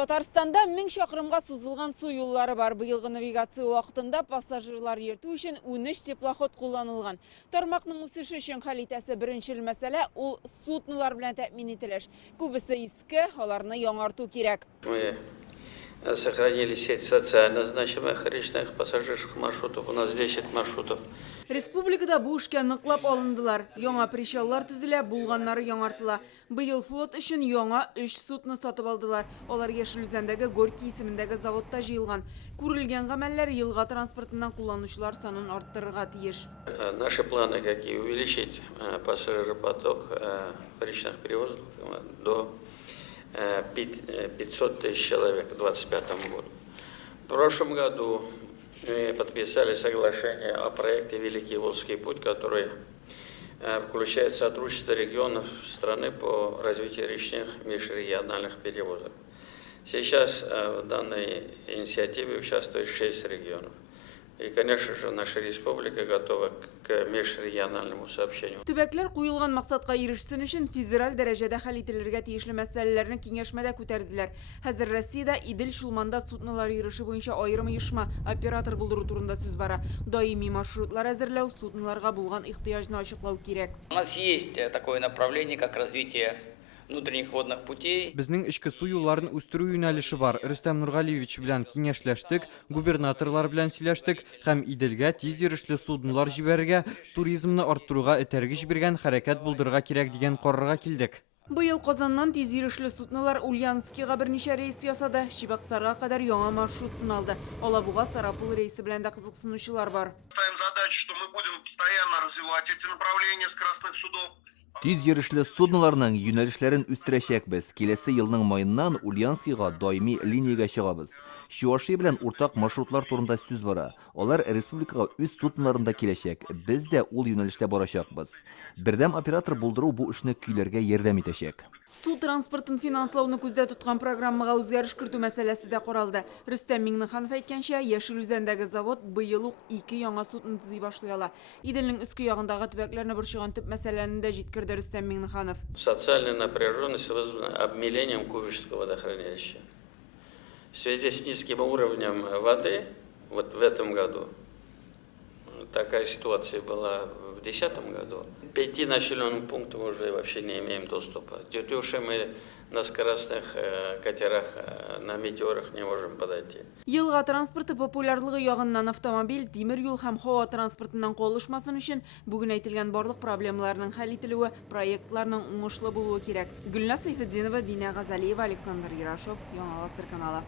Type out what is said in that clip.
Татарстанда 1000 шақырымға сузылған су юллары бар. Быйылғы навигация вақытында пассажирлар ерту үшін 13 теплоход қолданылған. Тармақның үсіші үшін халитәсі біріншіл мәсәле ол суднолар белән тәэмин ителеш. Күбесе иске, аларны яңарту кирәк. Мы сохранили сеть социально значимых речных пассажирских маршрутов. У нас 10 маршрутов. Республикада бу эшкә ныклап алындылар. Яңа причаллар төзелә, булганнары яңартыла. Быел флот өчен яңа 3 судны сатып алдылар. Алар Яшел Үзәндәге Горький исемендәге заводта җыелган. Күрелгән гамәлләр елга транспортыннан кулланучылар санын арттырырга тиеш. Наши планы какие? Увеличить пассажиропоток речных перевозок до 500 тысяч человек к 2025 году. В прошлом году мы подписали соглашение о проекте «Великий Волжский путь», который включает сотрудничество регионов страны по развитию речных межрегиональных перевозок. Сейчас в данной инициативе участвует 6 регионов. И, конечно же, наша республика готова к межрегиональному сообщению. Төбәкләр куелган максатка ирешсен өчен федераль дәрәҗәдә хәл ителергә тиешле мәсьәләләрне киңәшмәдә күтәрделәр. Хәзер Россиядә Идел-Чулманда суднолар йөреше буенча аерым оешма оператор булдыру турында сүз бара. Даими маршрутлар әзерләү, судноларга булган ихтыяҗны ачыклау кирәк. У нас есть такое направление, как развитие внутренних водных путей. Безнең эчке су юлларын үстерү юнәлеше бар. Рөстәм Нургалиевич белән киңәшләштек, губернаторлар белән сөйләштек һәм Иделгә тиз йөрешле суднолар җибәрергә, туризмны арттыруга этәргеч биргән хәрәкәт булдырырга кирәк дигән карарга килдек. Быел Казаннан тиз йөрешле суднолар Ульяновскига берничә рейс ясады, Чебоксарга кадәр яңа маршрут сыналды. Алабуга Сарапул рейсы белән дә кызыксынучылар бар. Ставим задачу, что мы будем постоянно развивать эти направления скоростных судов. Тиз йөрешле судноларның юнәлешләрен үстерәчәкбез. Киләсе елның маеннан Ульяновскига даими линиягә чыгабыз. Чувашия белән уртак маршрутлар турында сүз бара. Алар республикага үз судноларында киләчәк. Без дә ул юнәлештә барачакбыз. Бердәм оператор булдыру бу эшне көйләргә ярдәм итәчәк. Су транспортын финанслауны күздә тоткан программага үзгәреш кертү мәсьәләсе дә каралды. Рөстәм Миңнеханов әйткәнчә, Яшел Үзәндәге завод быел ук 2 яңа судны төзи башлый ала. Иделнең өске ягындагы төбәкләрне борчыган төп мәсьәләне дә җиткерде Рөстәм Миңнеханов. Социальная напряженность вызвана обмелением Кубышского водохранилища. В связи с низким уровнем воды, вот в этом году, такая ситуация была в 2010 году, 5 населенным пунктам уже вообще не имеем доступа. Тетюши мы на скоростных катерах, на метеорах не можем подойти. Елга транспорты популярлыгы ягыннан автомобиль, тимер юл һәм һава транспортыннан калышмасын өчен бүген әйтелгән барлык проблемаларның хәл ителүе, проектларның уңышлы булуы кирәк. Гөлназ Сайфетдинова, Динә Газалиева, Александр Ярашов, Яңа Гасыр каналы.